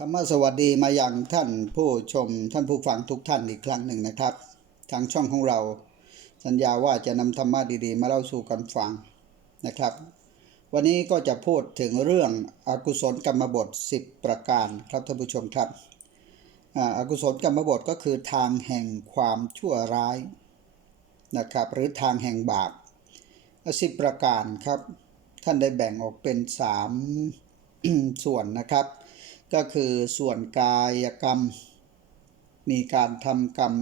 ธรรมสวัสดีมาอย่างท่านผู้ชมท่านผู้ฟังทุกท่านอีกครั้งหนึ่งนะครับ ทางช่องของเราสัญญาว่าจะนำธรรมะดีๆ มาเล่าสู่กันฟังนะครับ วันนี้ก็จะพูดถึงเรื่องอกุศลกรรมบท 10 ประการครับท่านผู้ชมครับอากุศลกรรมบทก็คือทางแห่งความชั่วร้ายนะครับหรือทางแห่งบาปสิบประการครับ ท่านได้แบ่งออกเป็น 3 ส่วนนะครับ ก็คือส่วนกายกรรม มีการทำกรรม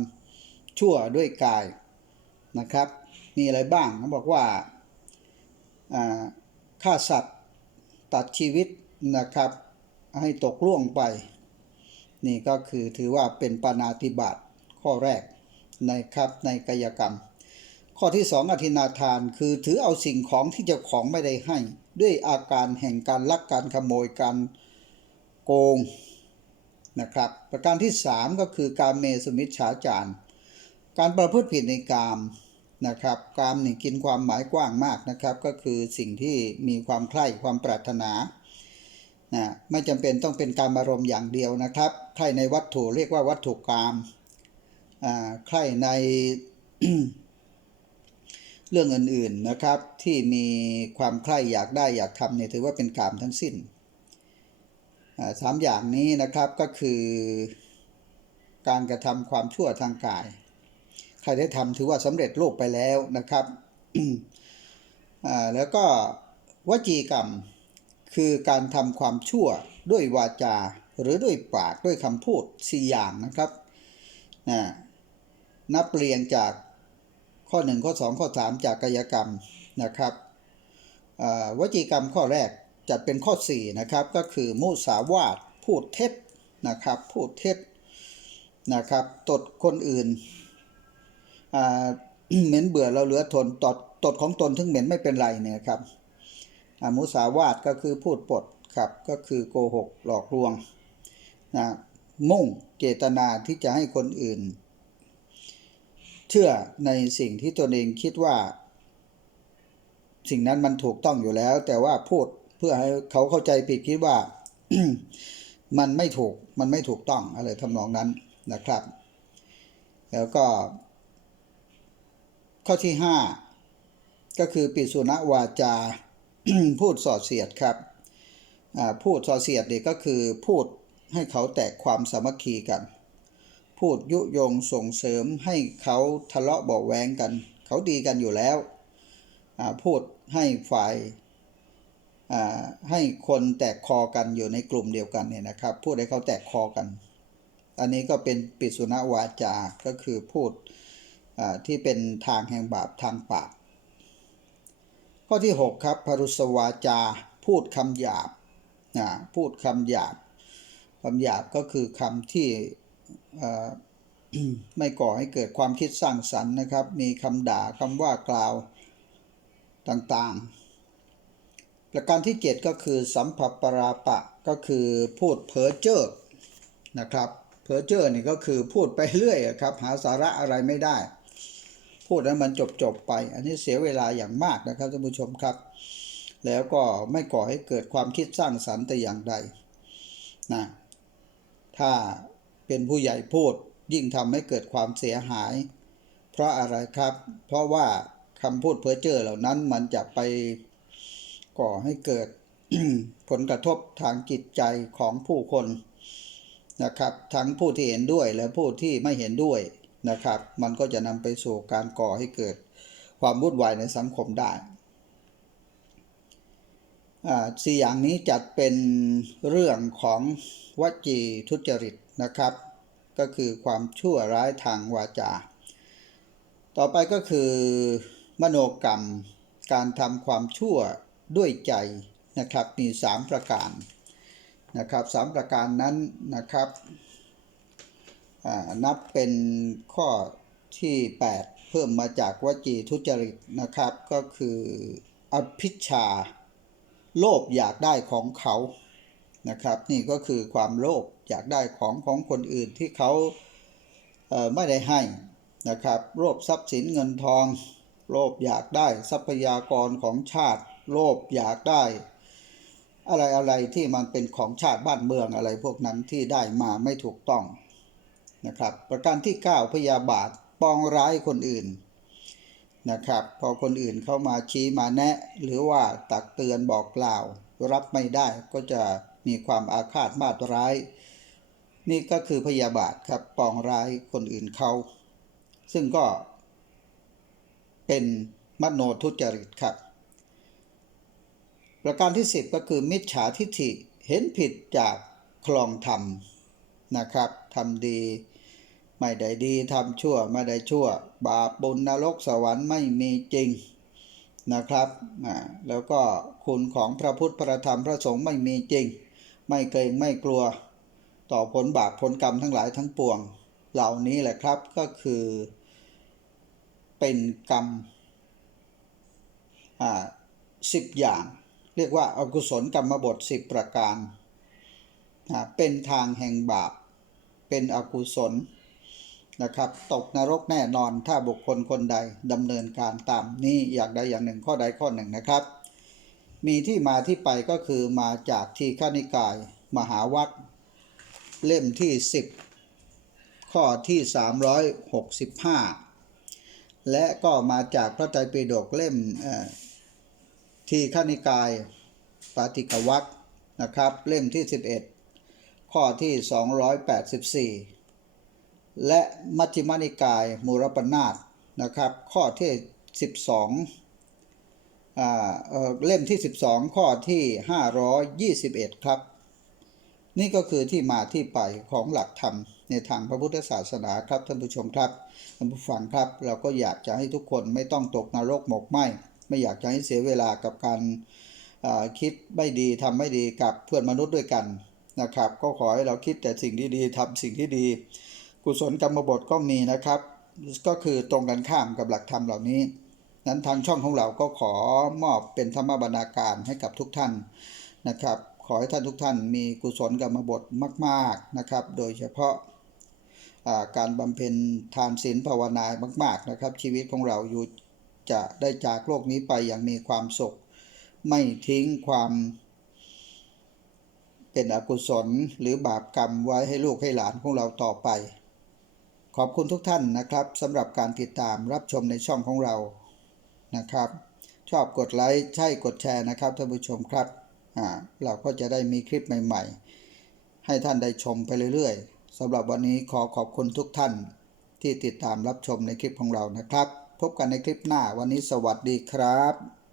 ชั่วด้วยกายนะครับ มีอะไรบ้างเขาบอกว่าฆ่าสัตว์ตัดชีวิตนะครับ ให้ตกล่วงไป นี่ก็คือถือว่าเป็นปานาติบาตข้อแรกในครับในกายกรรม ข้อที่สองอธินาทานคือถือเอาสิ่งของที่เจ้าของไม่ได้ให้ ด้วยอาการแห่งการลักการขโมยการ โกงนะครับ ประการที่สามก็คือการเมสุมิชฌาจารการประพฤติผิดในกามนะครับกามนี่กินความหมายกว้างมากนะครับ ก็คือสิ่งที่มีความใคร่ความปรารถนานะไม่จำเป็นต้องเป็นการอารมณ์อย่างเดียวนะครับใคร่ในวัตถุเรียกว่าวัตถุกามใคร่ในเรื่องอื่นๆนะครับที่มีความใคร่อยากได้อยากทำเนี่ยถือว่าเป็นกามทั้งสิ้น สามอย่างนี้นะครับก็คือการกระทำความชั่วทางกาย ใครได้ทำถือว่าสำเร็จโลกไปแล้วนะครับแล้วก็วจีกรรมคือการทำความชั่วด้วยวาจา หรือด้วยปากด้วยคำพูดสี่อย่างนะครับนะนับเรียงจากข้อ 1 ข้อ 2 ข้อ 3 จากกายกรรมนะครับวจีกรรมข้อแรก จัดเป็นข้อ4นะครับก็คือมุสาวาทพูดเท็จนะครับพูดเท็จนะครับตดคนอื่นเหม็นเบื่อเราเหลือทนตดตดของตนถึงเหม็นไม่เป็นไรเนี่ยครับมุสาวาทก็คือพูดปดครับก็คือโกหกหลอกลวงนะมุ่งเจตนาที่จะให้คนอื่น เชื่อในสิ่งที่ตนเองคิดว่า สิ่งนั้นมันถูกต้องอยู่แล้ว แต่ว่าพูด พื่อให้เขาเข้าใจผิดคิดว่ามันไม่ถูกมันไม่ถูกต้องอะไรทำนองนั้นนะครับ แล้วก็ ข้อที่ 5 ก็คือปิสุณวาจาพูดส่อเสียดครับพูดส่อเสียดเนี่ยก็คือพูดให้เขาแตกความสามัคคีกัน พูดยุยงส่งเสริมให้เขาทะเลาะเบาแวงกัน เขาดีกันอยู่แล้ว พูดให้ฝ่าย ให้คนแตกคอกันอยู่ในกลุ่มเดียวกันเนี่ยนะครับพูดให้เขาแตกคอกัน อันนี้ก็เป็นปิสุณวาจา ก็คือพูดที่เป็นทางแห่งบาปทางปาก ข้อที่ 6 ครับพรุสวาจา พูดคำหยาบนะพูดคำหยาบคำหยาบก็คือคำที่ไม่ก่อให้เกิดความคิดสร้างสรรค์นะครับ มีคำด่าคำว่ากล่าวต่างๆ ประการที่ 7 ก็คือสัมผัสปราปะก็คือพูดเพ้อเจ้อนะครับเพ้อเจ้อนี่ก็คือพูดไปเรื่อยครับหาสาระอะไรไม่ได้ พูดให้มันจบจบไป อันนี้เสียเวลาอย่างมากนะครับท่านผู้ชมครับ แล้วก็ไม่ก่อให้เกิดความคิดสร้างสรรค์แต่อย่างใดนะถ้าเป็นผู้ใหญ่พูดยิ่งทำให้เกิดความเสียหาย เพราะอะไรครับ เพราะว่าคำพูดเพ้อเจ้อเหล่านั้นมันจะไป ก่อให้เกิดผลกระทบทางจิตใจของผู้คนนะครับ ทั้งผู้ที่เห็นด้วยและผู้ที่ไม่เห็นด้วยนะครับ มันก็จะนำไปสู่การก่อให้เกิดความวุ่นวายในสังคมได้อ่าสี่อย่างนี้จัดเป็นเรื่องของวจีทุจริตนะครับ ก็คือความชั่วร้ายทางวาจา ต่อไปก็คือมโนกรรม การทำความชั่ว ด้วยใจนะครับมี 3 ประการนะครับสามประการนั้นนะครับนับเป็นข้อที่ 8 เพิ่มมาจากวจีทุจริตนะครับ ก็คืออภิชา โลภอยากได้ของเขานะครับ นี่ก็คือความโลภอยากได้ของของคนอื่นที่เขาเไม่ได้ให้นะครับ โลภทรัพย์สินเงินทอง โลภอยากได้ทรัพยากรของชาติ โลภอยากได้ อะไรอะไรที่มันเป็นของชาติบ้านเมืองอะไรพวกนั้นที่ได้มาไม่ถูกต้องนะครับ ประการที่ 9 พยาบาทปองร้ายคนอื่นนะครับพอคนอื่นเข้ามาชี้มาแนะ หรือว่าตักเตือนบอกกล่าว รับไม่ได้ก็จะมีความอาฆาตมาตร้าย นี่ก็คือพยาบาทครับปองร้ายคนอื่นเขาซึ่งก็เป็นมโนทุจริตครับ ประการที่ 10 ก็คือมิจฉาทิฐิเห็นผิดจากคลองธรรมนะครับทำดีไม่ได้ดีทำชั่วไม่ได้ชั่ว บาปบุญนรกสวรรค์ไม่มีจริงนะครับอ่าแล้วก็คุณของพระพุทธพระธรรมพระสงฆ์ไม่มีจริง ไม่เกรงไม่กลัว ต่อผลบาปผลกรรมทั้งหลายทั้งปวง เหล่านี้แหละครับก็คือ เป็นกรรมอ่าสิบอย่าง เรียกว่าอากุศลกรรมบท 10 ประการอ่าเป็นทางแห่งบาป เป็นอกุศลนะครับ ตกนรกแน่นอนถ้าบุคคลคนใดดำเนินการตามนี้อย่างใดอย่างหนึ่งข้อใดข้อหนึ่งนะครับ มีที่มาที่ไปก็คือมาจากที่ข้านิกาย มหาวัคเล่มที่ 10 ข้อที่ 365 และก็มาจากพระไตรปิฎกเล่ม เอ่อทีฆนิกายปาติกวัคนะครับ เล่มที่ 11 ข้อที่ 284 และมัชฌิมานิกายมูรปนาตนะครับ ข้อที่ 12อ่าเออเล่มที่ 12 ข้อที่ 521 ครับ นี่ก็คือที่มาที่ไปของหลักธรรมในทางพระพุทธศาสนาครับท่านผู้ชมครับท่านผู้ฟังครับ เราก็อยากจะให้ทุกคนไม่ต้องตกนรกหมกไหม ไม่อยากจะให้เสียเวลากับการคิดไม่ดีทำไม่ดีกับเพื่อนมนุษย์ด้วยกันนะครับ ก็ขอให้เราคิดแต่สิ่งที่ดีทำสิ่งที่ดี กุศลกรรมบทก็มีนะครับ ก็คือตรงกันข้ามกับหลักธรรมเหล่านี้ นั้นทางช่องของเราก็ขอมอบเป็นธรรมบรรณาการให้กับทุกท่านนะครับ ขอให้ท่านทุกท่านมีกุศลกรรมบทมาก ๆนะครับ โดยเฉพาะาการบำเพ็ญทานศีลภาวนามาก ๆนะครับ ชีวิตของเราอยู่ จะได้จากโลกนี้ไปอย่างมีความสุข ไม่ทิ้งความเป็นอกุศลหรือบาปกรรมไว้ให้ลูกให้หลานของเราต่อไป ขอบคุณทุกท่านนะครับสำหรับการติดตามรับชมในช่องของเรานะครับ ชอบกดไลค์ใช่กดแชร์นะครับท่านผู้ชมครับอ่าเราก็จะได้มีคลิปใหม่ ๆ ให้ท่านได้ชมไปเรื่อยๆสำหรับวันนี้ขอขอบคุณทุกท่านที่ติดตามรับชมในคลิปของเรานะครับ พบกันในคลิปหน้าวันนี้สวัสดีครับ